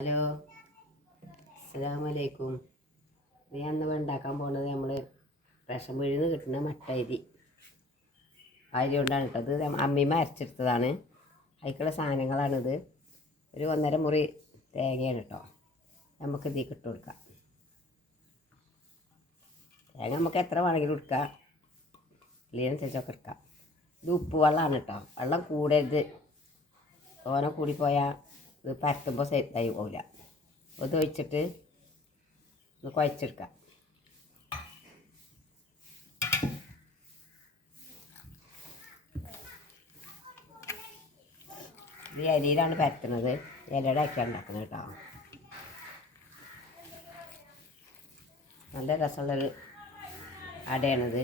Hello. അസ്സലാമലൈക്കും. ഇത് ഞാൻ ഉണ്ടാക്കാൻ പോകുന്നത് നമ്മൾ റേഷൻ വീഴുന്ന് കിട്ടുന്ന മട്ടരി അരി കൊണ്ടാണ് കേട്ടത് അമ്മിമ അരച്ചെടുത്തതാണ്. അതിക്കുള്ള സാധനങ്ങളാണിത്. ഒരു ഒന്നര മുറി തേങ്ങയാണ് കേട്ടോ. നമുക്ക് ഇതിൽ ഇട്ട് കൊടുക്കാം. തേങ്ങ നമുക്ക് എത്ര വേണമെങ്കിലും എടുക്കാം. ഇതിനനുസരിച്ചൊക്കെ എടുക്കാം. ഇത് ഉപ്പ് വെള്ളമാണ് കേട്ടോ. വെള്ളം കൂടരുത്. ഓന കൂടിപ്പോയാൽ ഇത് പരത്തുമ്പോൾ സെറ്റായി പോകില്ല ഇത് ഒഴിച്ചിട്ട് ഒന്ന് കുഴച്ചെടുക്കാം. ഇത് ഇലയിലാണ് പരത്തുന്നത്. ഇലയുടെ ഒക്കെ ഉണ്ടാക്കുന്നത് കേട്ടോ. നല്ല രസമുള്ളൊരു അടയാണിത്.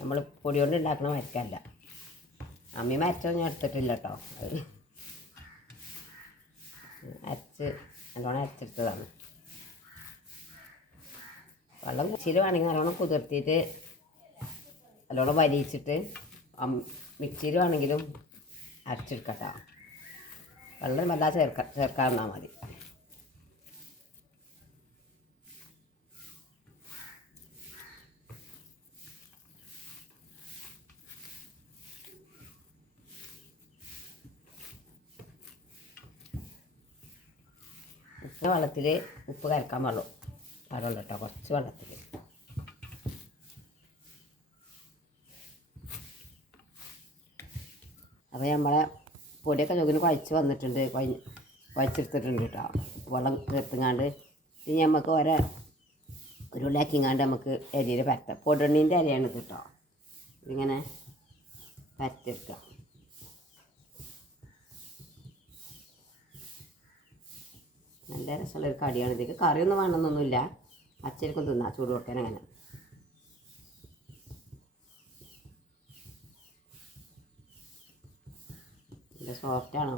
നമ്മൾ പൊടി കൊണ്ട് ഉണ്ടാക്കണ മരക്കല്ല. അമ്മി മരച്ചൊന്നും എടുത്തിട്ടില്ല കേട്ടോ. അരച്ച് നല്ലോണം അരച്ചെടുത്തതാണ്. വെള്ളം കുച്ചിൽ വേണമെങ്കിൽ നല്ലോണം കുതിർത്തിയിട്ട് നല്ലോണം വലിയിച്ചിട്ട് മിക്സിയിൽ വേണമെങ്കിലും അരച്ചെടുക്കട്ടോ വെള്ളം വല്ലാതെ ചേർക്ക ചേർക്കാറുണ്ടാൽ മതി. വെള്ളത്തിൽ ഉപ്പ് കരക്കാൻ പാടുള്ളൂ. പാടുള്ളൂ കേട്ടോ കുറച്ച് വെള്ളത്തിൽ അപ്പോൾ നമ്മളെ പൊടിയൊക്കെ ചുകിന് കുഴച്ച് വന്നിട്ടുണ്ട് കുഴ കുഴച്ചെടുത്തിട്ടുണ്ട് കേട്ടോ വെള്ളം ചേർത്തുങ്ങാണ്ട് ഇനി നമുക്ക് ഒരേ ഉരുളാക്കിങ്ങാണ്ട് നമുക്ക് അരിയിൽ പരത്താം. പൊടണീന്റെ അരിയാണ് കേട്ടോ ഇങ്ങനെ പരത്തെടുക്കുക നല്ല രസമുള്ള ഒരു കടിയാണ് ഇതൊക്കെ. കറിയൊന്നും വേണമെന്നൊന്നുമില്ല. പച്ചരിക്കും തിന്നാം ചൂട് കൊടുക്കാൻ അങ്ങനെ. നല്ല സോഫ്റ്റാണ്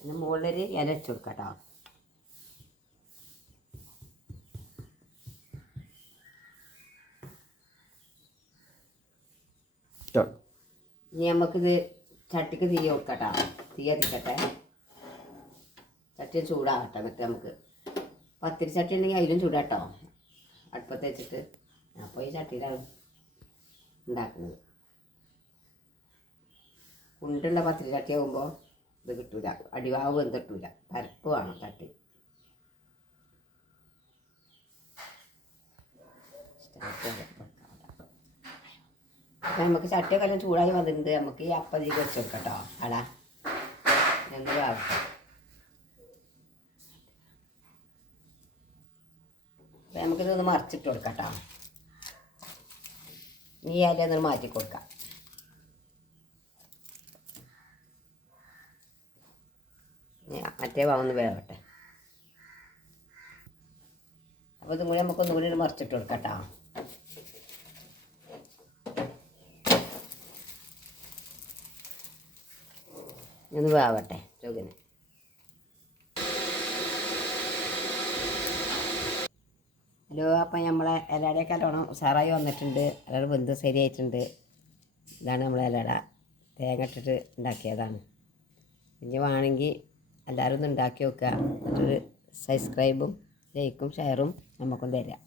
പിന്നെ മുകളിലൊരു ഇല വെച്ച് കൊടുക്കാം കേട്ടോ. ഇനി നമുക്കിത് ചട്ടിക്ക് തീ വെക്കട്ടോ. തീ കത്തിക്കട്ടെ ചട്ടി ചൂടാകട്ടെ എന്നിട്ട് നമുക്ക് പത്തിരി ചട്ടി ഉണ്ടെങ്കിൽ അതിലും ചൂടാട്ടോ. അടുപ്പത്ത് വെച്ചിട്ട്. അപ്പോൾ ഈ ചട്ടിയിലാണ് ഉണ്ടാക്കുന്നത്. ഉണ്ടുള്ള പത്തിരി ചട്ടി ആകുമ്പോൾ ഇത് കിട്ടൂല. അടിവാവ് വെന്തിട്ടൂല പരപ്പ് വേണം ചട്ടി. അപ്പം നമുക്ക് ചട്ടിയൊക്കെ എല്ലാം ചൂടായി വന്നിട്ടുണ്ട്. നമുക്ക് ഈ അപ്പതിക്ക് വെച്ച് കൊടുക്കാം കേട്ടോ അടാ അപ്പം നമുക്കിതൊന്ന് മറിച്ചിട്ട് കൊടുക്കാം കേട്ടോ അല്ലേ ഒന്ന് മാറ്റി കൊടുക്കാം. മറ്റേ വാങ്ങുന്ന വേവട്ടെ. അപ്പോൾ ഇതും കൂടി നമുക്കൊന്നും കൂടി മറിച്ചിട്ട് കൊടുക്കട്ടോ. കേട്ടോ ഒന്ന് വേവട്ടെ ചോകിന് ഹലോ അപ്പം നമ്മളെ ഇലയുടെയൊക്കെ നല്ലോണം ഉഷാറായി വന്നിട്ടുണ്ട്. എല്ലാവരും ബന്ധു ശരിയായിട്ടുണ്ട്. ഇതാണ് നമ്മളെ എല്ലാട തേങ്ങ ഇട്ടിട്ട് ഉണ്ടാക്കിയതാണ്. ഇനി വേണമെങ്കിൽ എല്ലാവരും ഒന്ന് ഉണ്ടാക്കി വെക്കുക എന്നിട്ടൊരു സബ്സ്ക്രൈബും ലൈക്കും ഷെയറും നമുക്കും തരാം.